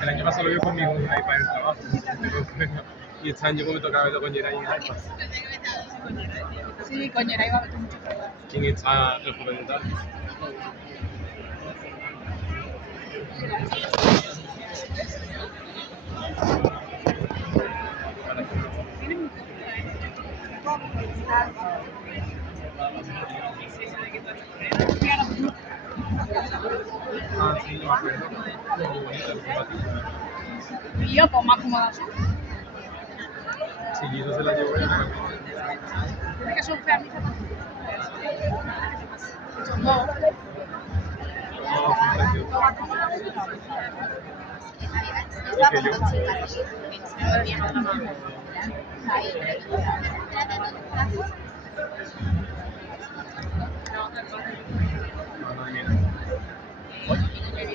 El año pasado lo vio conmigo en un iPad en el trabajo. Y este año pues me tocaba verlo con Geray en el iPad. Sí, con Geray va a haber mucho trabajo. ¿Quién está el joven de tal? Ah, sí, no me acuerdo. Muy bonito, muy simpático. Y yo, pues más cómoda así. Sí, eso se la llevó ya. Tiene que son feas mis zapatos. Son dos. No, son preciosos. Madre mía.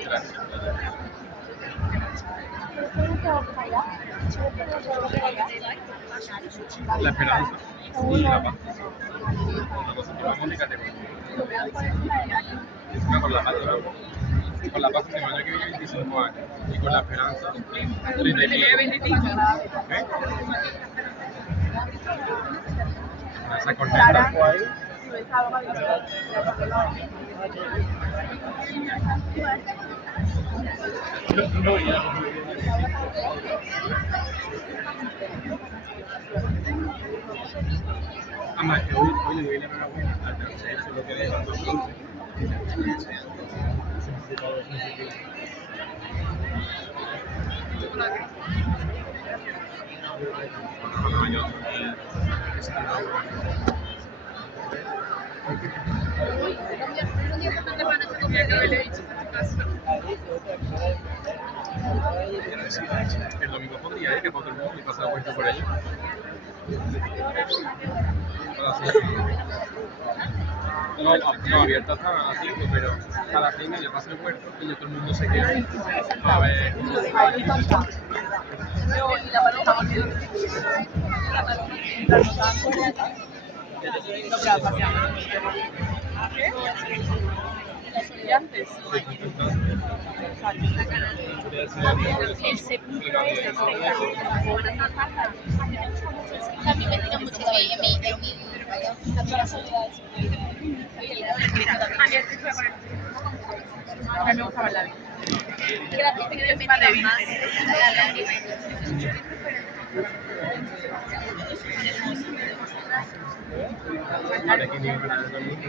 Gracias. La esperanza y la paz. Una cosa que vamos a explicar. Encima con la paz llevamos. Con la paz el año que viene 25 años. Y con la esperanza 30 y pico. 25. ¿Eh? Esa corneta. No, ya. Además, que hoy le doy la enhorabuena al tercer hecho lo que de tanto dulce. No, yo. El domingo podría ir, que para todo el mundo y pasar la vuelta por ello. No, abierta hasta las 5, pero a las 6 ya pasa el huerto y ya todo el mundo se queda a ver. El sepulcro ese también me tiene mucho que en mi a mí me gusta verla bien. Que la gente que encima de más. Ahora que nivel para todo el mundo.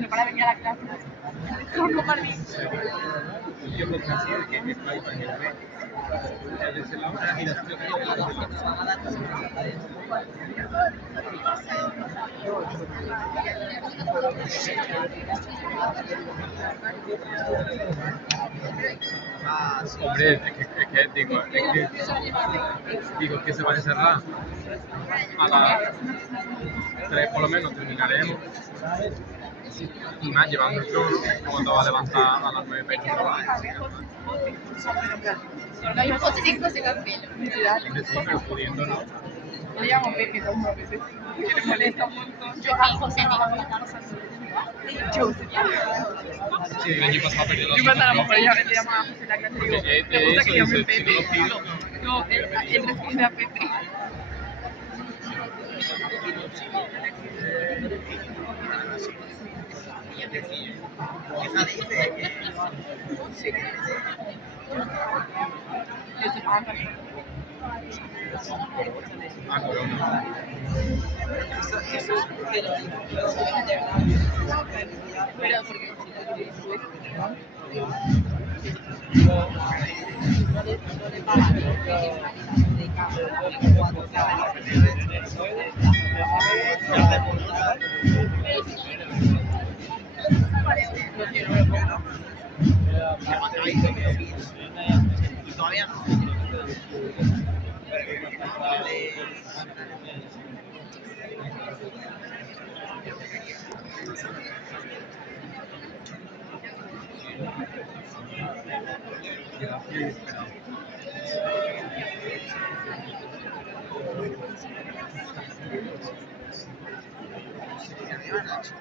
No para venir a la clase. No para mí. Yo lo que hacía es que me iba en el B. Desde la hora y las 3 Hombre, digo que se va a encerrar a las 3 por lo menos terminaremos y más llevando el trono cuando va a levantar a las 9 No hay José sin José Campelo. Sí, pero pudiendo no. Le llamo Pepe dos veces. Que le molesta un montón. Yo a José Sí, el año pasado perdió la yo cuando a lo mejor ella le llama a José la clase y digo, ¿te gusta que llame Pepe? No, él responde a Pepe. Esa dice que Sí. Corona. eso es porque lo Pero porque todavía no. llevan la chica.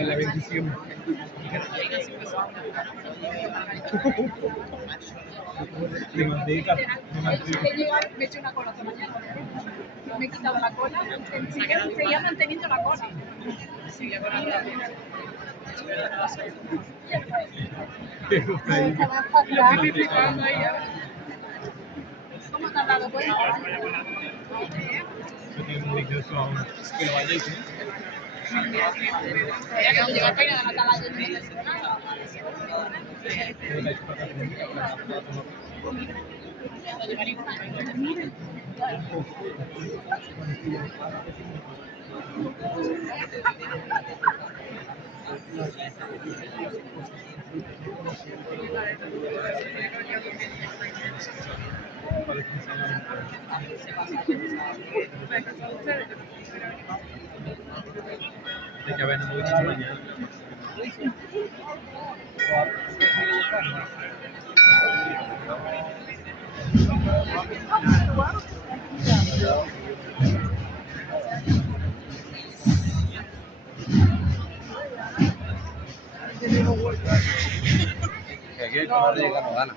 La bendición. De manteca. Me he hecho una cola esta mañana. Me he quitado la cola. Seguía manteniendo la cola. Seguía con la cola. ¿Qué gusta ahí? Estoy flipando ahí ya. ¿Cómo te has dado cuenta? Yo tengo un delicioso aún. Que lo vayáis, ¿eh? Ya que no lleva peina de la atalaya y no me decís nada. Hay que haber mucho mañana. Que aquí el que no llega no gana.